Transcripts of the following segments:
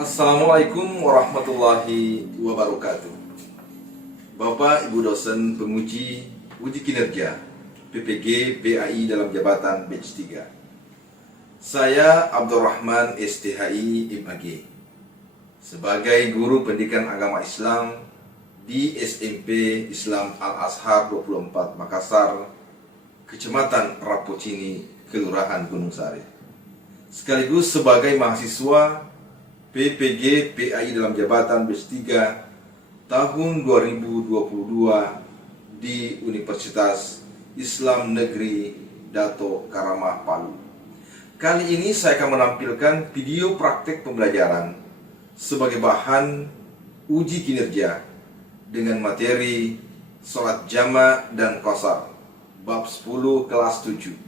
Assalamualaikum warahmatullahi wabarakatuh. Bapak Ibu dosen penguji uji kinerja PPG PAI dalam jabatan batch 3. Saya Abdurrahman STHI MAG sebagai guru pendidikan agama Islam di SMP Islam Al-Azhar 24 Makassar, Kecamatan Rapocini, Kelurahan Gunung Sari. Sekaligus sebagai mahasiswa PPG PAI dalam jabatan batch 3 tahun 2022 di Universitas Islam Negeri Dato Karamah Palu. Kali ini saya akan menampilkan video praktek pembelajaran sebagai bahan uji kinerja dengan materi sholat jama' dan qasar bab 10 kelas 7.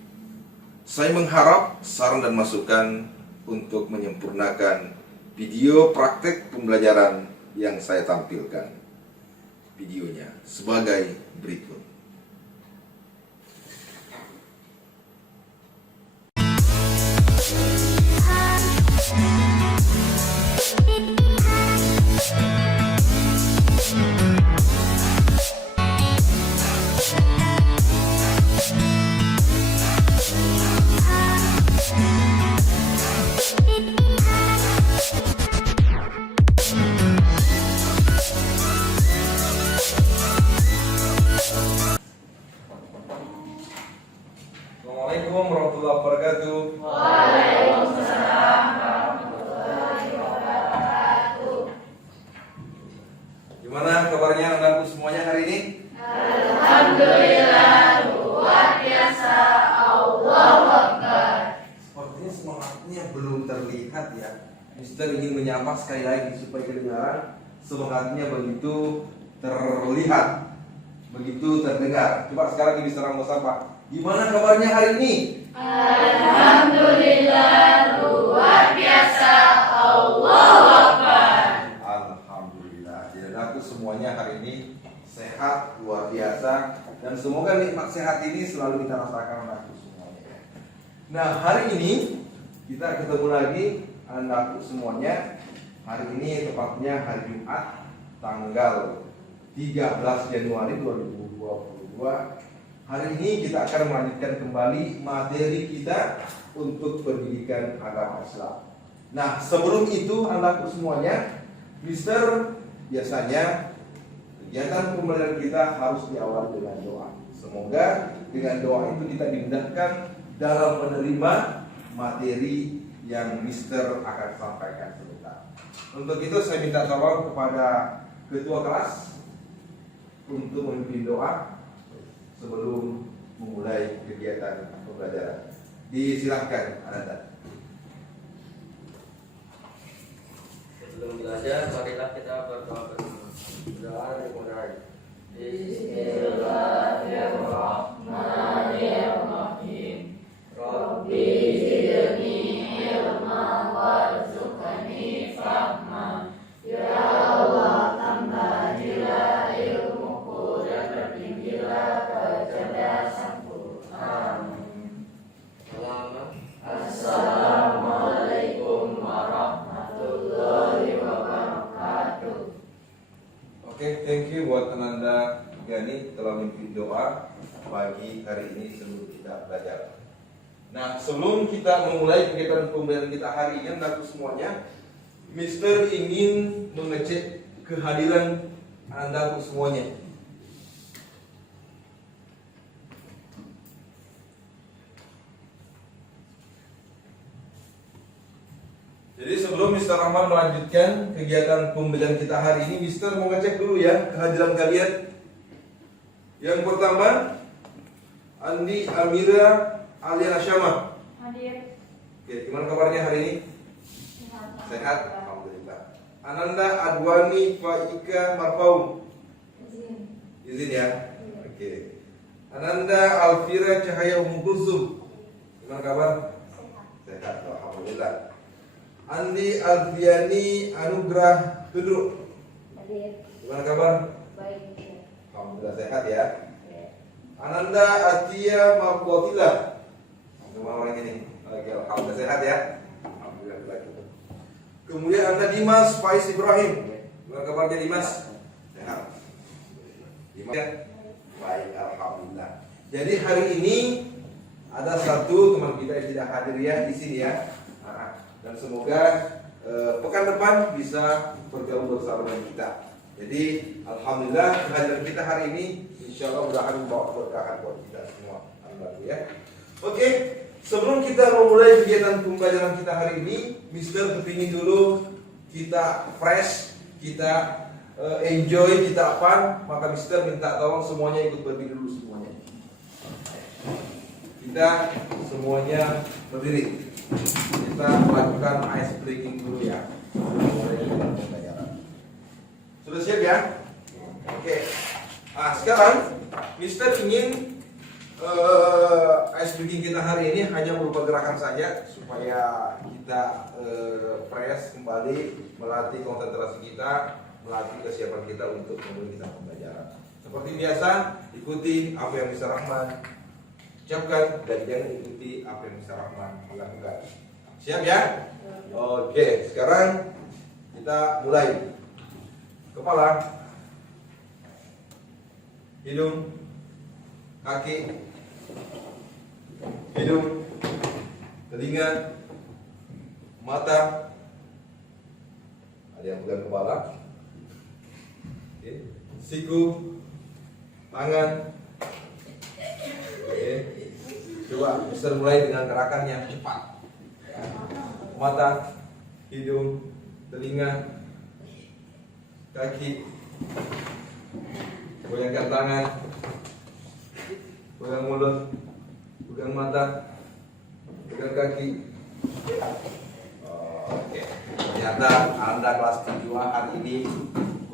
Saya mengharap saran dan masukan untuk menyempurnakan video praktek pembelajaran yang saya tampilkan. Videonya sebagai berikut. Assalamualaikum warahmatullahi wabarakatuh. Waalaikumsalam warahmatullahi wabarakatuh. Gimana kabarnya anakku semuanya hari ini? Alhamdulillah, luar biasa. Allahu Akbar. Sepertinya semangatnya belum terlihat ya. Mister ingin menyapa sekali lagi supaya kedengaran. Semangatnya begitu terlihat, begitu terdengar. Coba sekali lagi Mister Ramos sapa. Gimana kabarnya hari ini? Alhamdulillah, luar biasa. Allahu Akbar. Alhamdulillah. Jadi aku semuanya hari ini sehat luar biasa dan semoga nikmat sehat ini selalu kita rasakan anakku semuanya. Nah, hari ini kita ketemu lagi anakku semuanya. Hari ini tepatnya hari Jumat tanggal 13 Januari 2022. Hari ini kita akan melanjutkan kembali materi kita untuk pendidikan agama Islam. Nah, sebelum itu anakku semuanya, Mister biasanya kegiatan pembelajaran kita harus diawali dengan doa. Semoga dengan doa itu kita dimudahkan dalam menerima materi yang Mister akan sampaikan sebentar. Untuk itu saya minta tolong kepada ketua kelas untuk memimpin doa sebelum memulai kegiatan pembelajaran. Disilahkan Ananda. Sebelum belajar, marilah kita berdoa bersama. Doa dimulai. Bismillahirrahmanirrahim. Rabbi zidni ilma warzuqni fahma. Ya Allah, tambahilah ilmuku dan pertinggilah kecerdasanku. Amin. Assalamualaikum warahmatullahi wabarakatuh. Oke, thank you buat Ananda Gani telah memimpin doa pagi hari ini sebelum kita belajar. Nah, sebelum kita memulai kegiatan pembelajaran kita hari ini, anakku semuanya, Mister ingin mengecek kehadiran anakku semuanya. Jadi sebelum Mister Rahman melanjutkan kegiatan pembelajaran kita hari ini, Mister mau ngecek dulu ya kehadiran kalian. Yang pertama, Andi Amira Aliana Syamah. Hadir. Oke, gimana kabarnya hari ini? Sehat? Alhamdulillah. Ananda Adwani Faika Marfaum. Izin ya? Oke. Ananda Alfira Cahaya Umkulsum. Gimana kabar? Sehat. Alhamdulillah. Andi Alfiani Anugrah Tudru. Hadir. Gimana kabar? Baik. Alhamdulillah sehat ya. Ananda Atia Mapwatila. Gimana orang ini? Alhamdulillah sehat ya. Alhamdulillah. Kemudian ada Dimas Faiz Ibrahim. Gimana kabarnya Dimas? Sehat. Dimas ya? Baik, alhamdulillah. Jadi hari ini ada satu teman kita yang tidak hadir ya di sini ya. Dan semoga pekan depan bisa bergabung bersama dengan kita. Jadi alhamdulillah kehadiran kita hari ini insya Allah mudah-mudahan membawa keberkahan buat kita semua. Alhamdulillah ya. Oke, sebelum kita memulai kegiatan pembelajaran kita hari ini, Mister kepingin dulu kita fresh, kita enjoy, kita apa? Maka Mister minta tolong semuanya ikut berdiri dulu semuanya. Kita semuanya berdiri. Kita melakukan ice breaking dulu ya. Mulai dengan pembelajaran. Sudah siap ya? Oke. Nah, sekarang Mister ingin ice breaking kita hari ini hanya berupa gerakan saja supaya kita fresh kembali, melatih konsentrasi kita, melatih kesiapan kita untuk memulai kita pembelajaran. Seperti biasa, ikuti apa yang Mister Rahman ucapkan dan jangan ikuti apa yang Mister Rahman lakukan. Siap ya? Oke, sekarang kita mulai. Kepala, hidung, kaki, hidung, telinga, mata. Ada yang pegang kepala. Oke. Siku, tangan. Oke. Coba Mister mulai dengan gerakan yang cepat. Mata, hidung, telinga, kaki, goyangkan tangan, pegang mulut, pegang mata, pegang kaki. Oke. Ternyata Anda kelas 7 hari ini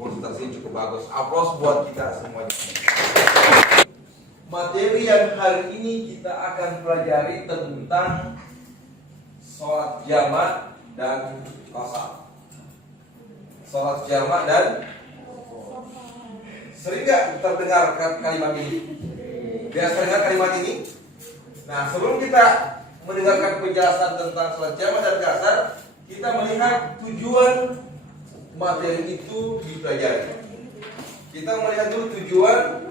konsentrasi cukup bagus. Aplaus buat kita semuanya. Materi yang hari ini kita akan pelajari tentang sholat jamak dan qasar. Sholat jamak dan sering nggak terdengar kalimat ini? Biasa dengar kalimat ini? Nah, sebelum kita mendengarkan penjelasan tentang sholat jamak dan qasar, kita melihat tujuan materi itu dipelajari. Kita melihat dulu tujuan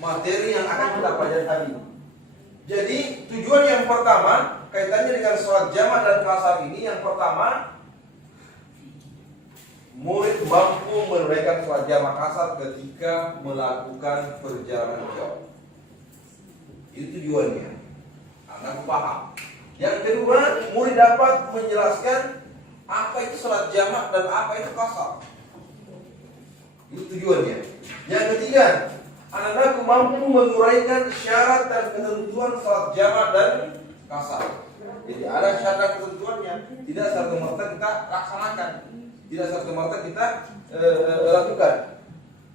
materi yang akan kita pelajari tadi. Jadi tujuan yang pertama kaitannya dengan sholat jamak dan qasar ini, yang pertama, murid mampu menunaikan sholat jamak qasar ketika melakukan perjalanan jauh. Itu tujuannya. Anda paham. Yang kedua, murid dapat menjelaskan apa itu sholat jamak dan apa itu qasar. Itu tujuannya. Yang ketiga, anak-anak mampu menguraikan syarat dan ketentuan sholat jamak dan qasar. Jadi ada syarat ketentuannya, tidak serta-merta kita laksanakan, tidak serta-merta kita lakukan.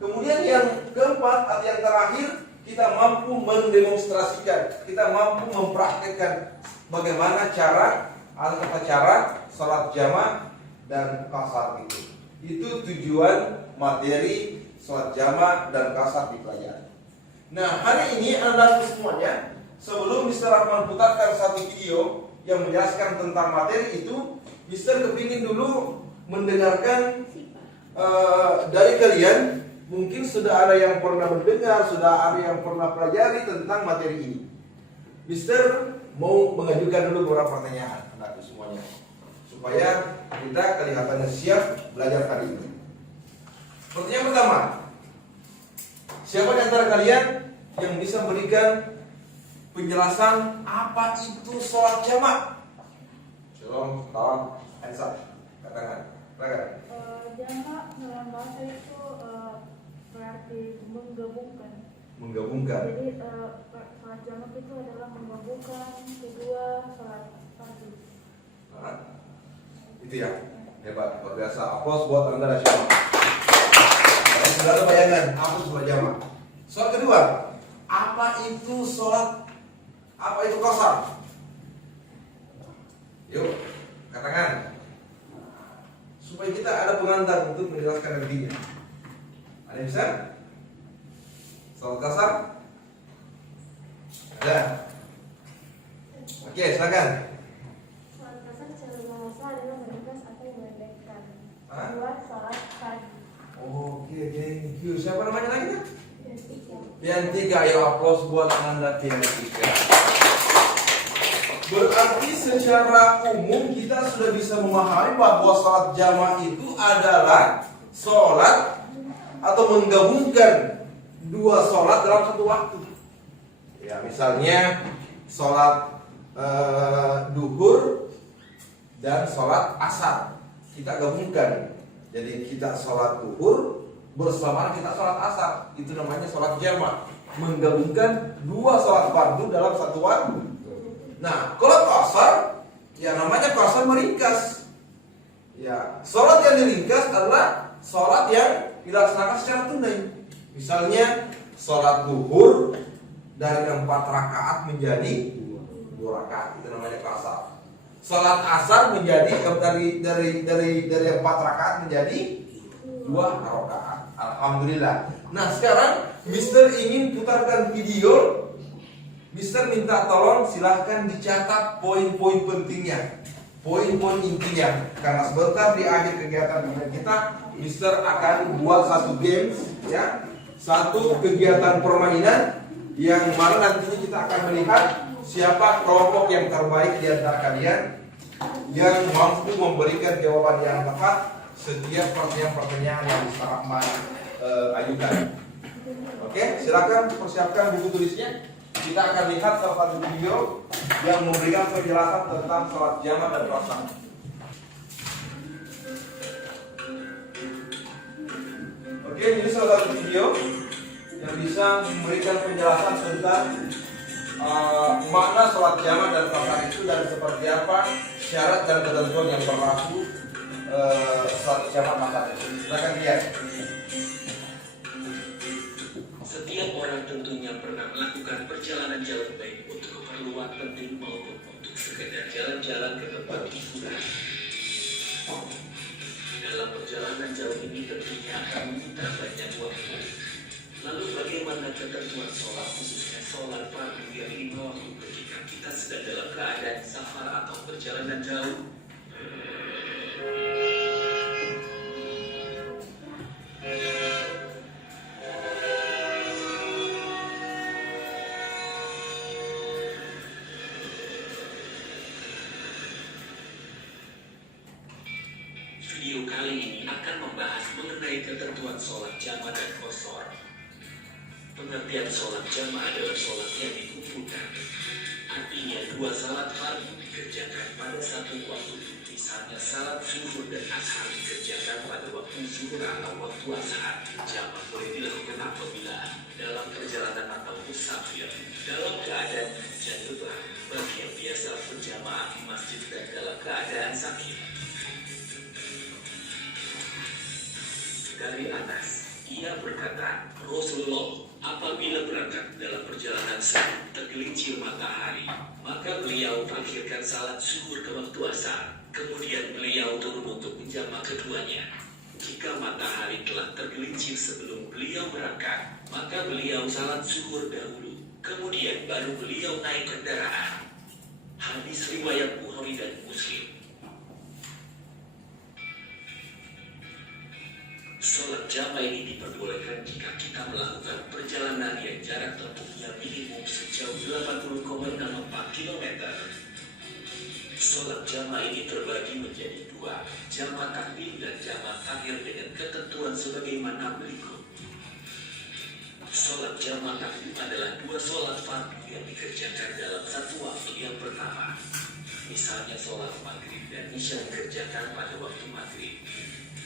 Kemudian yang keempat atau yang terakhir, kita mampu mendemonstrasikan, kita mampu mempraktekkan bagaimana cara atau tata cara sholat jamak dan qasar itu. Itu tujuan materi sholat jamak dan qasar dipelajari. Nah, hari ini Anda semuanya, sebelum Mister Rahman putarkan satu video yang menjelaskan tentang materi itu, Mister kepingin dulu mendengarkan dari kalian. Mungkin sudah ada yang pernah mendengar, sudah ada yang pernah pelajari tentang materi ini. Mister mau mengajukan dulu beberapa pertanyaan Anda semuanya, supaya kita kelihatannya siap belajar hari ini. Pertanyaan pertama, siapa di antara kalian yang bisa memberikan penjelasan apa itu sholat jamak? Shalom, kawan, answer, katakan. Jamak dalam bahasa itu berarti menggabungkan. Menggabungkan. Jadi sholat jamak itu adalah menggabungkan kedua sholat fardu. Itu ya, hebat, luar biasa. Aplaus buat Anda nasional. Sudah ada bayangan apa itu sholat jamak. Soal kedua, apa itu sholat? Apa itu qasar? Yuk, katakan. Supaya kita ada pengantar untuk menjelaskan nantinya. Ada yang bisa? Sholat qasar? Ada. Oke, silakan. Sholat qasar secara bahasa adalah meringkas atau memendekkan Thank you. Siapa namanya lagi kan? Tiga. Piantika, ayo aplaus buat Ananda Piantika. Berarti secara umum kita sudah bisa memahami bahwa sholat jamaah itu adalah sholat atau menggabungkan dua sholat dalam satu waktu. Ya, misalnya sholat duhur dan sholat asar kita gabungkan. Jadi kita sholat duhur bersamaan kita sholat asar, itu namanya sholat jamaah, menggabungkan dua sholat fardu dalam satu waktu. Nah, kalau qasar, ya namanya qasar meringkas. Ya, sholat yang diringkas adalah sholat yang dilaksanakan secara tunai. Misalnya sholat duhur dari 4 rakaat menjadi 2 rakaat, itu namanya qasar. Sholat asar menjadi dari 4 rakaat menjadi 2 rakaat. Alhamdulillah. Nah, sekarang Mister ingin putarkan video. Mister minta tolong silahkan dicatat poin-poin pentingnya, poin-poin intinya. Karena sebentar di akhir kegiatan kita, Mister akan buat satu games, ya, satu kegiatan permainan yang mana nantinya kita akan melihat siapa kelompok yang terbaik di antara kalian yang mampu memberikan jawaban yang tepat setiap pertanyaan-pertanyaan yang Mister Rahman ajukan. Oke, silakan persiapkan buku tulisnya. Kita akan lihat salah satu video yang memberikan penjelasan tentang sholat jamaah dan qasar. Oke, ini salah satu video yang bisa memberikan penjelasan tentang makna sholat jamaah dan qasar itu dan seperti apa syarat dan ketentuan yang berlaku sholat jamaah qasar itu. Silakan lihat. Setiap orang tentunya pernah melakukan perjalanan jauh baik untuk keperluan penting maupun untuk sekedar jalan-jalan ke tempat hiburan. Dalam perjalanan jauh ini tentunya akan meminta banyak waktu. Lalu bagaimana ketentuan sholat, khususnya sholat fardu yang lima waktu ketika kita sedang dalam keadaan safar atau perjalanan jauh? Video kali ini akan membahas mengenai ketentuan sholat jamaah dan qasar. Pengertian sholat jamaah adalah sholat yang dikumpulkan. Artinya dua sholat fardu dikerjakan pada satu waktu. Misalnya sholat zuhur dan asar dikerjakan pada waktu zuhur atau waktu asar. Jamaah boleh dilakukan apabila dalam perjalanan atau musafir, dalam keadaan hujan lebat, bagi yang biasa berjamaah di masjid dan dalam keadaan sakit. Dari atas, ia berkata, Rasulullah, apabila berangkat dalam perjalanan sedang tergelincir matahari, maka beliau akhirkan salat zuhur ke waktu asar. Kemudian beliau turun untuk menjamak keduanya. Jika matahari telah tergelincir sebelum beliau berangkat, maka beliau salat zuhur dahulu. Kemudian baru beliau naik kendaraan. Hadis riwayat Bukhari dan Muslim. Sholat jamaah ini diperbolehkan jika kita melakukan perjalanan yang jarak tempuhnya minimum sejauh 80,64 km. Sholat jamaah ini terbagi menjadi dua, jamaah takdim dan jamaah takhir dengan ketentuan sebagaimana berikut. Sholat jamaah takdim adalah dua sholat fardu yang dikerjakan dalam satu waktu yang pertama. Misalnya sholat maghrib dan isya dikerjakan pada waktu maghrib.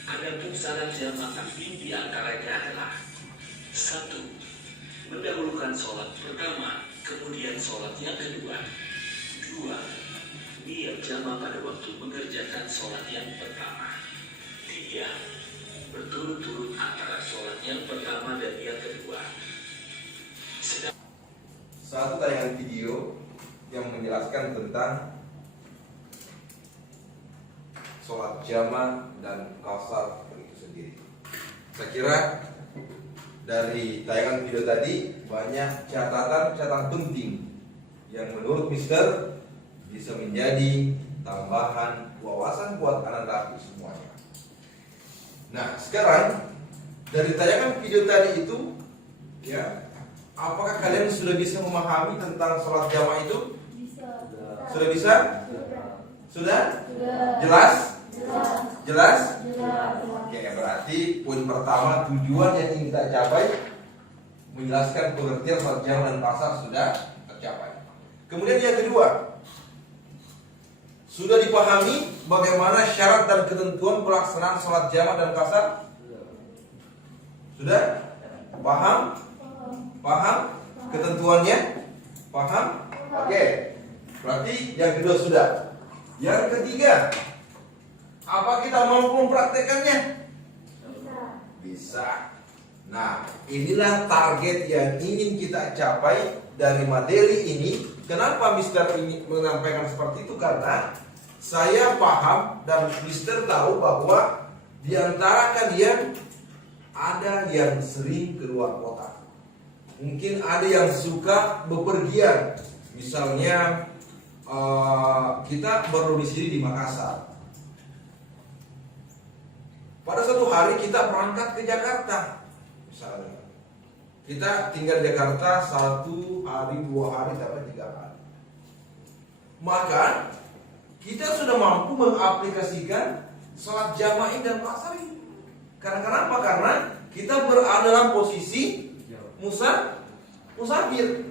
Adapun syarat jamaah takdim di antaranya adalah 1. Mendahulukan sholat pertama, kemudian sholat yang kedua. 2. Niat jamaah pada waktu mengerjakan sholat yang pertama. 3. Berturut-turut antara sholat yang pertama dan yang kedua. Satu tayangan video yang menjelaskan tentang sholat jamaah dan qasar itu sendiri. Saya kira dari tayangan video tadi banyak catatan penting yang menurut Mister bisa menjadi tambahan wawasan buat anak-anak semuanya. Nah, sekarang Dari tayangan video tadi itu, ya, apakah kalian sudah bisa memahami tentang sholat jamaah itu? Bisa. Sudah bisa? Sudah? Sudah. Jelas? Jelas. Jelas? Jelas. Oke, berarti poin pertama tujuan yang ingin kita capai menjelaskan pengertian sholat jamaah dan kasar sudah tercapai. Kemudian yang kedua, sudah dipahami bagaimana syarat dan ketentuan pelaksanaan sholat jamaah dan kasar? Sudah? Paham? Paham? Ketentuannya? Paham? Oke. Berarti yang kedua sudah. Yang ketiga, apa kita mampu mempraktekannya? Bisa. Bisa. Nah, inilah target yang ingin kita capai dari materi ini. Kenapa Mister ini menyampaikan seperti itu? Karena saya paham dan Mister tahu bahwa di antara kalian ada yang sering keluar kota. Mungkin ada yang suka bepergian. Misalnya kita berdomisili di Makassar. Pada suatu hari kita berangkat ke Jakarta. Misalnya kita tinggal di Jakarta 1 hari, 2 hari, sampai 3 hari. Maka kita sudah mampu mengaplikasikan sholat jamaah dan kasar ini. Karena kenapa? Karena kita berada dalam posisi musafir.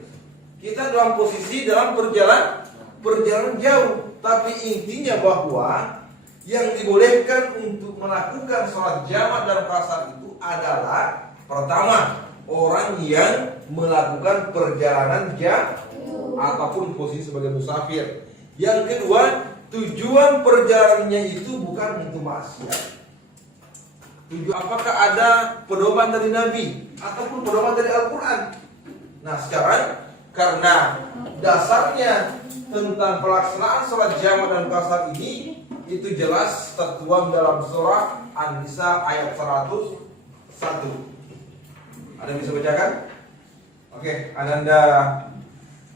Kita dalam posisi dalam perjalanan jauh. Tapi intinya bahwa yang dibolehkan untuk melakukan sholat jamaah dan kasar itu adalah pertama, orang yang melakukan perjalanan jauh ataupun posisi sebagai musafir. Yang kedua, tujuan perjalanannya itu bukan untuk maksiat. Apakah ada pedoman dari Nabi ataupun pedoman dari Al-Quran? Nah, sekarang karena dasarnya tentang pelaksanaan sholat jamaah dan kasar ini itu jelas tertuang dalam surah An-Nisa ayat 101. Ada yang bisa bacakan? Oke, Ananda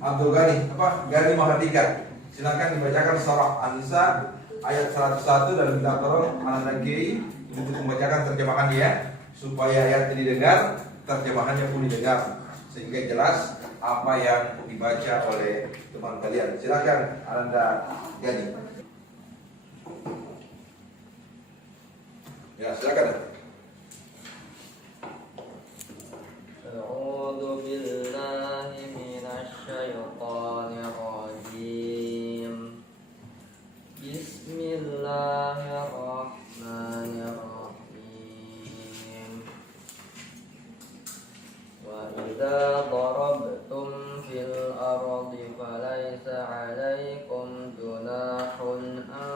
Abdul Ghani, Ghani Mahardika. Silakan dibacakan surah An-Nisa ayat 101 dan minta tolong Ananda Gay untuk membacakan terjemahan dia supaya ayat ini didengar, terjemahannya pun didengar sehingga jelas apa yang dibaca oleh teman kalian. Silakan Ananda Gani. Ya, silakan. A'udzu billahi minasy syaithanir rajim. Bismillahirrahmanirrahim. Wa idza darabtum fil ardi falaysa 'alaykum junahun an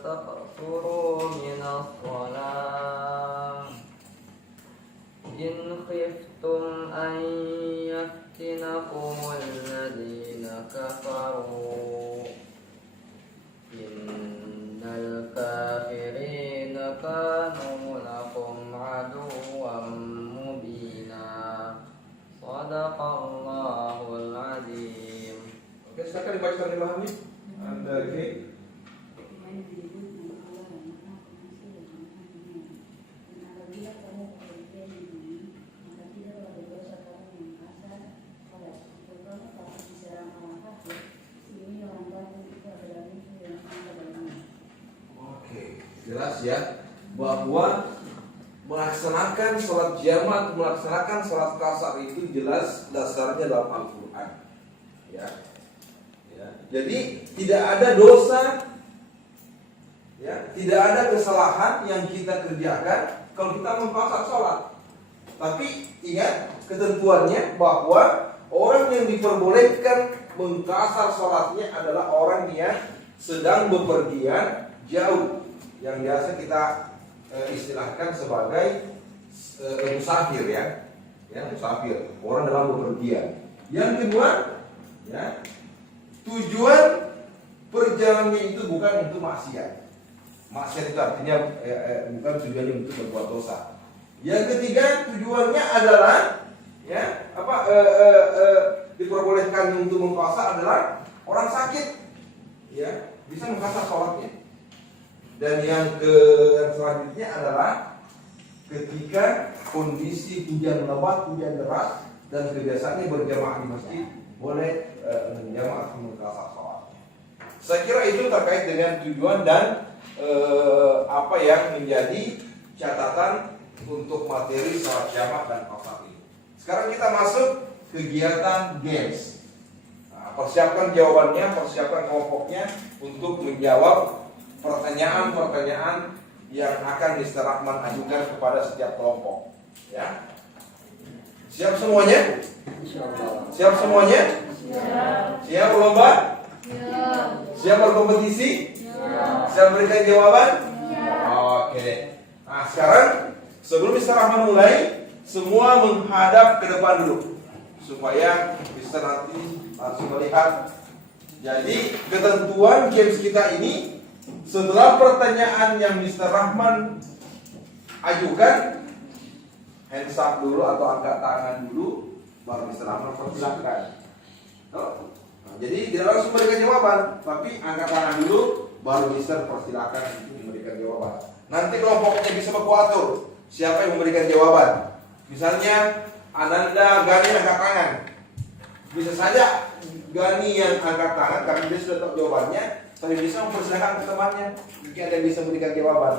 taqsuru minas shalah in khiftum an yaftinakumul ladzina kafaru innal kafirina kanu lakum aduwwan mubina. Shadaqallahul azim. Oke, silakan dibaca dan dipahami. Anda Gay. Jelas ya bahwa melaksanakan sholat jamaah, melaksanakan sholat kasar itu jelas dasarnya dalam Al-Quran. Ya. Jadi tidak ada dosa, ya, tidak ada kesalahan yang kita kerjakan kalau kita mengkasar sholat. Tapi ingat ketentuannya bahwa orang yang diperbolehkan mengkasar sholatnya adalah orang yang sedang bepergian jauh, yang biasa kita istilahkan sebagai musafir, ya, musafir, orang dalam bepergian. Yang kedua, ya, tujuan perjalanannya itu bukan untuk maksiat. Maksiat itu artinya bukan tujuannya untuk berbuat dosa. Yang ketiga, tujuannya adalah, ya, diperbolehkan untuk mengkasar adalah orang sakit, ya, bisa mengkasar sholatnya. Dan yang selanjutnya adalah ketika kondisi hujan lebat, hujan deras, dan kebiasaannya berjamaah di masjid, boleh menjamaah kelas sholat. Saya kira itu terkait dengan tujuan dan apa yang menjadi catatan untuk materi sholat jamaah dan qasar ini. Sekarang kita masuk kegiatan games. Nah, persiapkan jawabannya, persiapkan kelompoknya untuk menjawab pertanyaan-pertanyaan yang akan Mr. Rahman ajukan kepada setiap kelompok. Ya, siap semuanya? Siap semuanya? Siap berlomba? Siap berkompetisi? Siap berikan jawaban? Oke. Nah, sekarang sebelum Mr. Rahman mulai, semua menghadap ke depan dulu supaya Mr. nanti langsung melihat. Jadi ketentuan games kita ini, setelah pertanyaan yang Mr. Rahman ajukan, hands up dulu atau angkat tangan dulu, baru Mr. Rahman persilakan. Nah, jadi tidak langsung memberikan jawaban, tapi angkat tangan dulu, baru Mr. persilakan untuk memberikan jawaban. Nanti kelompoknya bisa baku atur siapa yang memberikan jawaban. Misalnya Ananda Gani angkat tangan, bisa saja Gani yang angkat tangan karena dia sudah tahu jawabannya, tapi bisa mempersilahkan ke temannya jika ada yang bisa memberikan jawaban.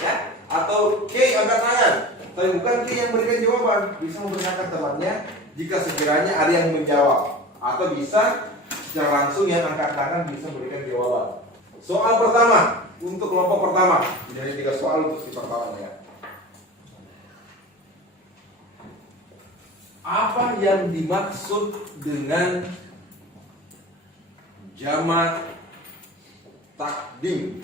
Ya, atau K angkat tangan, tapi bukan K yang memberikan jawaban, bisa memberikan ke temannya jika sekiranya ada yang menjawab, atau bisa secara langsung yang angkat tangan bisa memberikan jawaban. Soal pertama untuk kelompok pertama, jadi 3 soal untuk si pertama ya. Apa yang dimaksud dengan jamak takdim?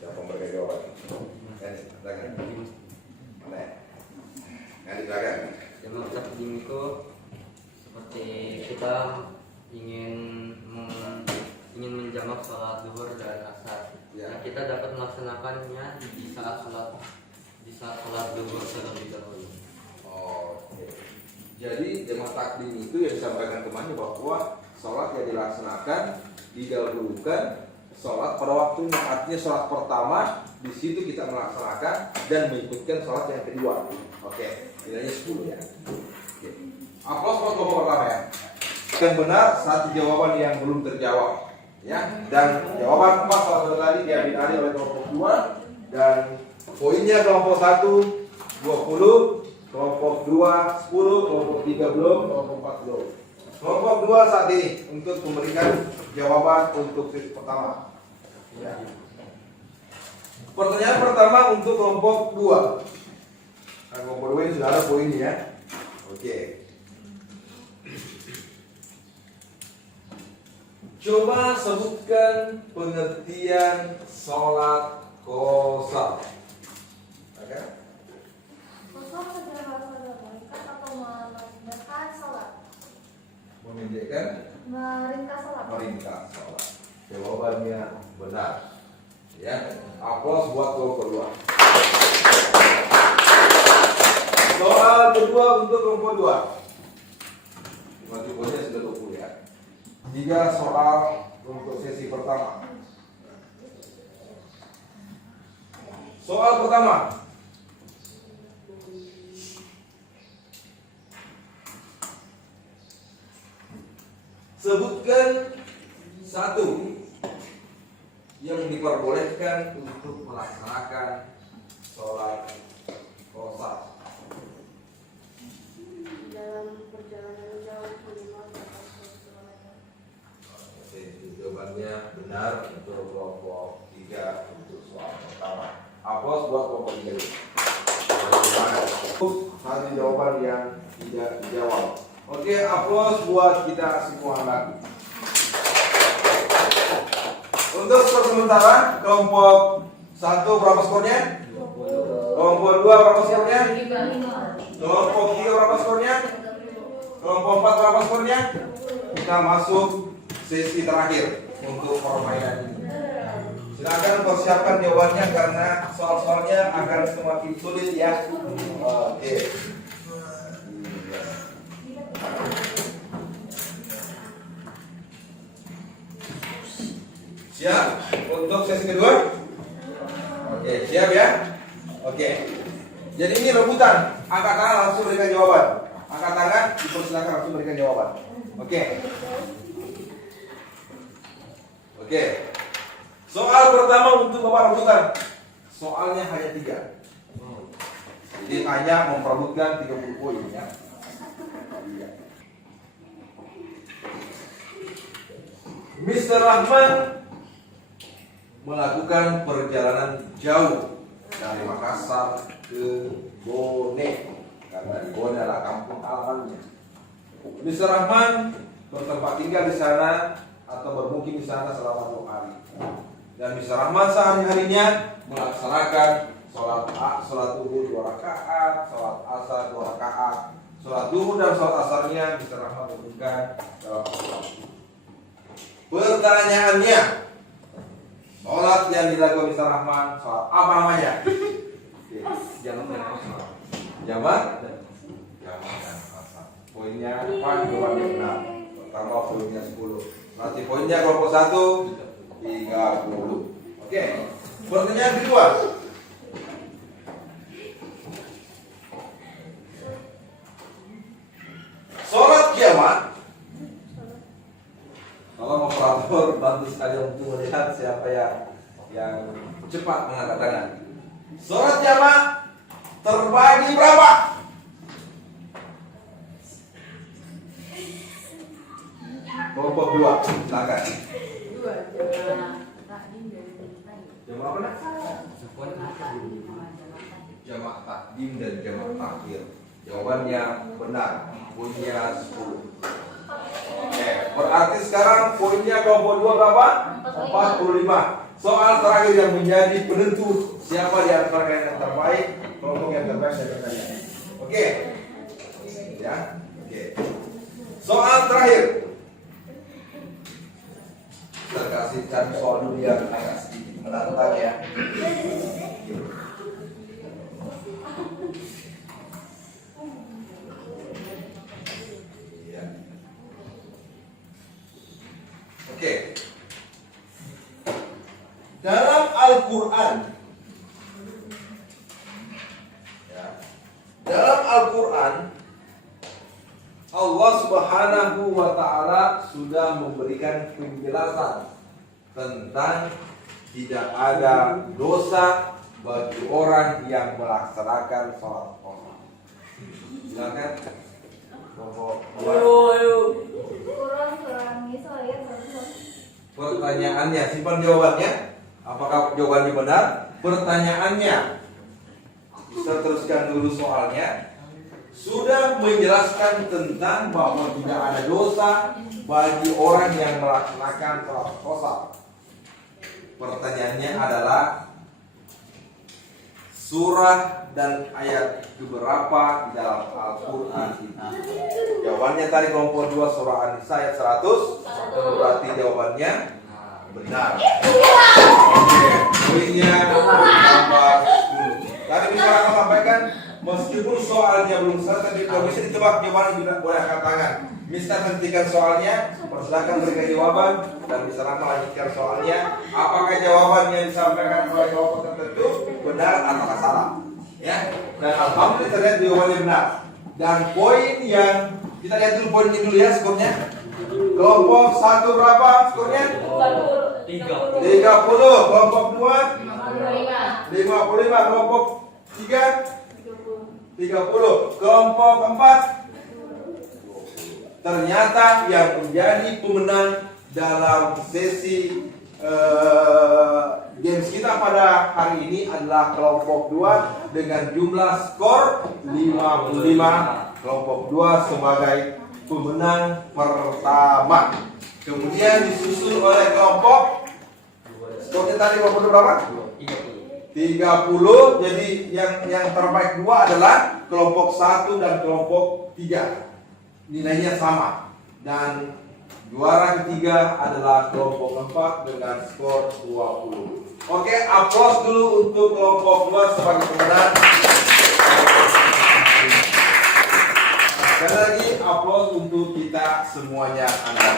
Siapa memberikan jawaban? Jamak takdim itu seperti kita ingin menjamak sholat zuhur dan asar. Ya. Nah, kita dapat melaksanakannya di saat sholat zuhur terlebih dahulu. Oke. Jadi jamak takdim itu yang disampaikan kemarin bahwa sholat yang dilaksanakan didahulukan sholat pada waktunya. Artinya sholat pertama di situ kita melaksanakan dan mengikutkan sholat yang kedua. Oke, nilainya 10 ya. Oke. Aplaus buat kelompok pertama ya. Yang benar satu jawaban yang belum terjawab. Ya, dan jawaban 4 salah satu tadi diambil alih oleh kelompok 2 dan poinnya kelompok 1 20, kelompok 2 10, kelompok 3 belum, kelompok 4 belum. Kelompok 2 saat ini untuk memberikan jawaban untuk sesi pertama. Ya. Pertanyaan pertama untuk kelompok 2. Nah, kelompok 2 ini sudah ada poinnya ya. Oke. Coba sebutkan pengertian sholat qasar. Oke? Qasar adalah meringkas atau memendekkan sholat. Memendekkan? Meringkas sholat. Meringkas sholat. Jawabannya benar. Ya, aplaus buat kelompok 2. Soal kedua untuk kelompok 2. Matematikanya sudah 20 ya. 3 soal untuk sesi pertama. Soal pertama. Sebutkan satu yang diperbolehkan untuk melaksanakan sholat qasar. Dalam perjalanan jauh minimal 8 km. Oke, jawabannya benar untuk kelompok 3 untuk soal pertama. Aplaus buat kelompok 3 ini. Satu jawaban yang tidak dijawab. Oke, aplaus buat kita semua lagi. Untuk skor sementara, kelompok 1 berapa skornya? 20. Kelompok 2 berapa skornya? 5. Kelompok 3 berapa skornya? Kelompok 4 berapa skornya? Kita masuk sesi terakhir untuk permainan ini. Silakan persiapkan jawabannya karena soal-soalnya akan semakin sulit ya. Oke. Siap untuk sesi kedua? Oke. Oke, siap ya? Oke. Jadi ini rebutan. Angkat tangan langsung berikan jawaban. Angkat tangan, dipersilakan langsung berikan jawaban. Oke. Oke. Soal pertama untuk Bapak rebutan. Soalnya hanya 3. Jadi hanya memperebutkan 30 poin ya. Mr. Rahman melakukan perjalanan jauh dari Makassar ke Bone karena di Bone adalah kampung halamannya. Mr. Rahman bertempat tinggal di sana atau bermukim di sana selama 2 hari. Dan Mr. Rahman sehari-harinya melaksanakan sholat zuhur 2 rakaat, sholat asar 2 rakaat, sholat zuhur dan sholat asarnya Mr. Rahman lakukan dalam waktu. Pertanyaannya, sholat yang dilakukan Mr. Rahman, sholat apa namanya? Jamak dan kosor. Jamak dan asar. Poinnya depan, jawabannya benar. Pertama poinnya 10. Nanti poinnya kelompok 1 30. Oke. Pertanyaan kedua. Sholat jamak. Kalau operator bantu sekali untuk melihat siapa yang cepat mengangkat tangan. Sholat jamak terbagi berapa? Kelompok 2, silakan. 2 takdim dan Jamak apa? Sepuan Jamak takdim dan jamak takhir. Jawabannya benar. Poinnya 10. Oke, berarti sekarang poinnya kelompok 2 berapa? 45. Soal terakhir yang menjadi penentu siapa di antara kalian yang terbaik, kelompok yang terbaik saya bertanya. Oke. Ya. Oke. Soal terakhir. Kita kasih cari soal dulu yang agak sedikit menantang ya. Oke. Dalam Al-Quran, ya, dalam Al-Quran, Allah Subhanahu wa Ta'ala sudah memberikan penjelasan tentang tidak ada dosa bagi orang yang melaksanakan sholat qasar. Silakan. Quran surah Nisa ayat 1. Pertanyaannya, simpan jawabannya. Apakah jawabannya benar? Pertanyaannya, bisa teruskan dulu soalnya. Sudah menjelaskan tentang bahwa tidak ada dosa bagi orang yang melaksanakan sholat qasar. Pertanyaannya adalah surah dan ayat keberapa di dalam Al-Quran itu? Jawabannya tadi kelompok 2 surah An-Nisa ayat 100. Berarti jawabannya benar. Oke, poinnya tambah 10. Tadi bisa aku sampaikan meskipun soalnya belum selesai, tapi kalau bisa ditebak jawabannya juga boleh angkat tangan. Mister hentikan soalnya, persilakan berikan jawaban dan bisa melanjutkan soalnya. Apakah jawaban yang disampaikan oleh kelompok tertentu benar atau salah? Ya, dan alhamdulillah terlihat jawabannya benar. Dan poin yang kita lihat dulu poinnya dulu ya skornya. Kelompok 1 berapa skornya? 30. Kelompok 2 55. Kelompok 3 30. Kelompok 4 ternyata yang menjadi pemenang dalam sesi games kita pada hari ini adalah kelompok 2 dengan jumlah skor 55. Kelompok 2 sebagai pemenang pertama. Kemudian disusul oleh kelompok, skornya tadi kelompok berapa? 30. Jadi yang terbaik 2 adalah kelompok 1 dan kelompok 3. Nilainya sama. Dan juara ketiga adalah kelompok 4 dengan skor 20. Oke, aplaus dulu untuk kelompok 2 sebagai pemenang. Sekali lagi aplaus untuk kita semuanya anak.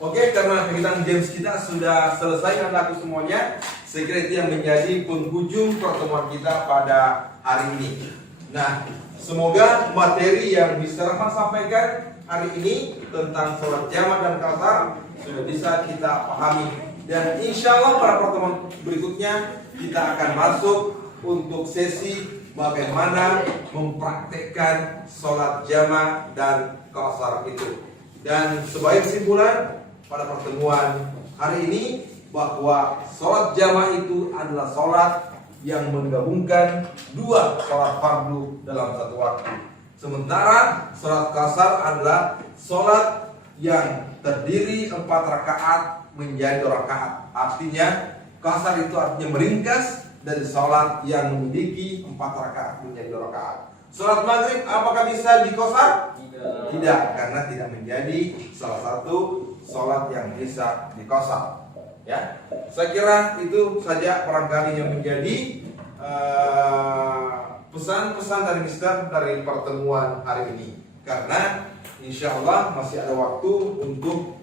Oke. Oke, karena kegiatan James kita sudah selesai anakku semuanya, saya kira itu yang menjadi penghujung pertemuan kita pada hari ini. Nah, semoga materi yang bisa Rahman sampaikan hari ini tentang sholat jamaah dan qasar sudah bisa kita pahami. Dan insya Allah pada pertemuan berikutnya kita akan masuk untuk sesi bagaimana mempraktekkan sholat jamaah dan qasar itu. Dan sebagai kesimpulan pada pertemuan hari ini bahwa sholat jamaah itu adalah sholat yang menggabungkan dua sholat fardu dalam satu waktu. Sementara sholat qasar adalah sholat yang terdiri 4 rakaat menjadi 2 rakaat. Artinya qasar itu artinya meringkas dari sholat yang memiliki 4 rakaat menjadi 2 rakaat. Sholat maghrib apakah bisa diqasar? Tidak, karena tidak menjadi salah satu sholat yang bisa diqasar. Ya, saya kira itu saja barangkali yang menjadi pesan-pesan dari Mister dari pertemuan hari ini. Karena insya Allah masih ada waktu untuk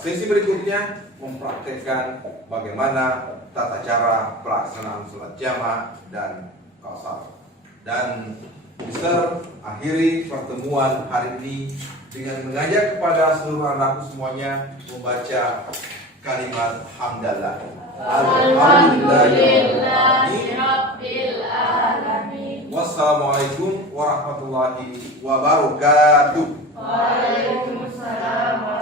sesi berikutnya mempraktekkan bagaimana tata cara pelaksanaan sholat jamaah dan qasar. Dan Mister akhiri pertemuan hari ini dengan mengajak kepada seluruh anakku semuanya membaca kalimat hamdalah. Alhamdulillahirabbil alamin. Wassalamualaikum warahmatullahi wabarakatuh. Waalaikumsalam.